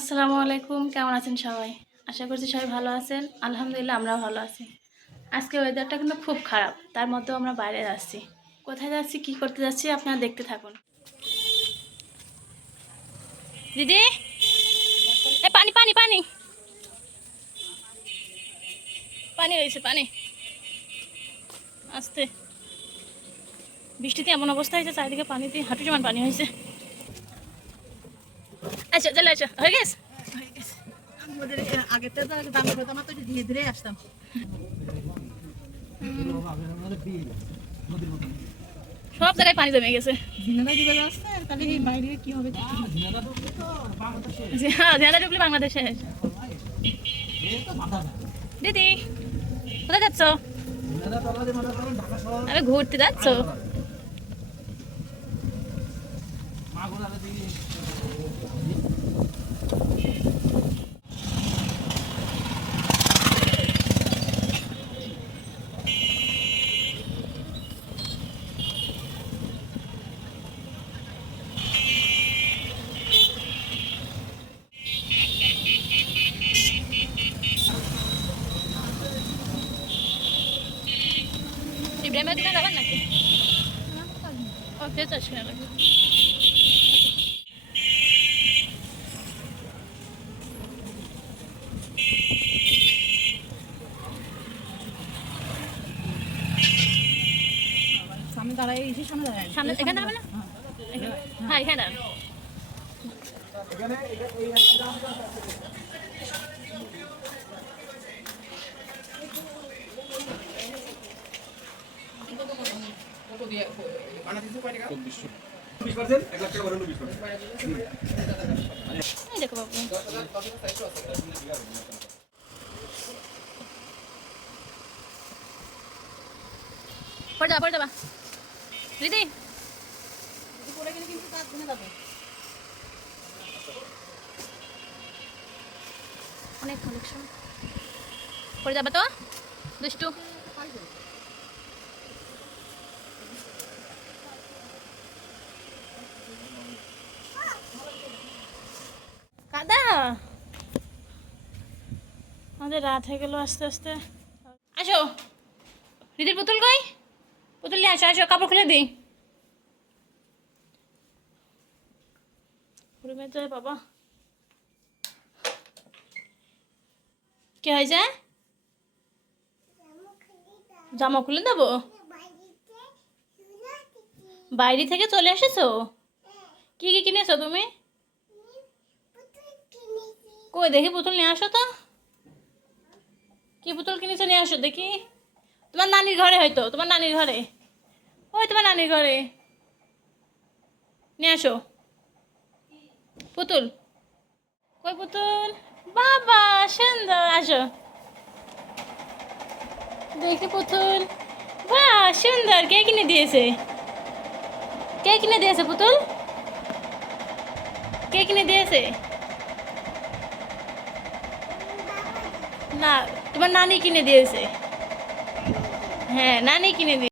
আসসালামু আলাইকুম, কেমন আছেন সবাই? আশা করছি সবাই ভালো আছেন। আলহামদুলিল্লাহ আমরাও ভালো আছি। আজকে ওয়েদারটা কিন্তু খুব খারাপ, তার মধ্যেও আমরা বাইরে যাচ্ছি। কোথায় যাচ্ছি, কি করতে যাচ্ছি আপনারা দেখতে থাকুন। দিদি, এই পানি পানি পানি পানি হয়েছে, পানি আসতে। বৃষ্টিতে এমন অবস্থা হয়েছে, চারিদিকে পানিতে হাঁটু সমান পানি হয়েছে। আচ্ছা চলে আচ্ছা, হয়ে গেছে। আমাদের আগেরটা তো দামি হতো না, তো ধীরে ধীরে আসতাম। সব জায়গায় পানি জমে গেছে। ঝিনাদা ডুবে যাচ্ছে, তাহলে এই বাইরে কি হবে? হ্যাঁ, ঝিনাইদহ ডুবলে বাংলাদেশ শেষ। দিদি, কোথায় যাচ্ছ? আরে ঘুরতে যাচ্ছ? ইব্রাহিমের দোকানে যাবেন নাকি? ও ফেরত আসবে না। সামনে দাঁড়ায়, এসে সামনে দাঁড়ায়, সামনে এখানে দাঁড়াবে না? হ্যাঁ এখানে দাঁড়ান। এই দেখো বাবু, পড়ে যাবা দিদি। পড়ে গেলে কিন্তু কাজ ভেঙে যাবে। অনেক কালেকশন, পড়ে যাবে তো দুষ্টু। কাদা, আমাদের রাত হয়ে গেল আস্তে আস্তে। আসো দিদির পুতুল কই? পুতুল নিয়ে আসো, আসো কাপড় খুলে দিই। রুমে যায় বাবা, কি হয়েছে? জামা খুলে দেবো? বাইরে থেকে চলে এসেছো? কি কি কিনেছো তুমি? কই দেখি পুতুল নিয়ে আসো তো। কি পুতুল কিনেছো নিয়ে আসো দেখি। তোমার নানির ঘরে, হয়তো তোমার নানির ঘরে। ওই তোমার নানির ঘরে নিয়ে আসো পুতুল। কই পুতুল? বাবা সুন্দর, আসো দেখি পুতুল। বাহ সুন্দর, কে কিনে দিয়েছে? কে কিনে দিয়েছে পুতুল? কে কিনে দিয়েছে? না, তোমার নানি কিনে দিয়েছে। হ্যাঁ নানি কিনে দিয়েছে।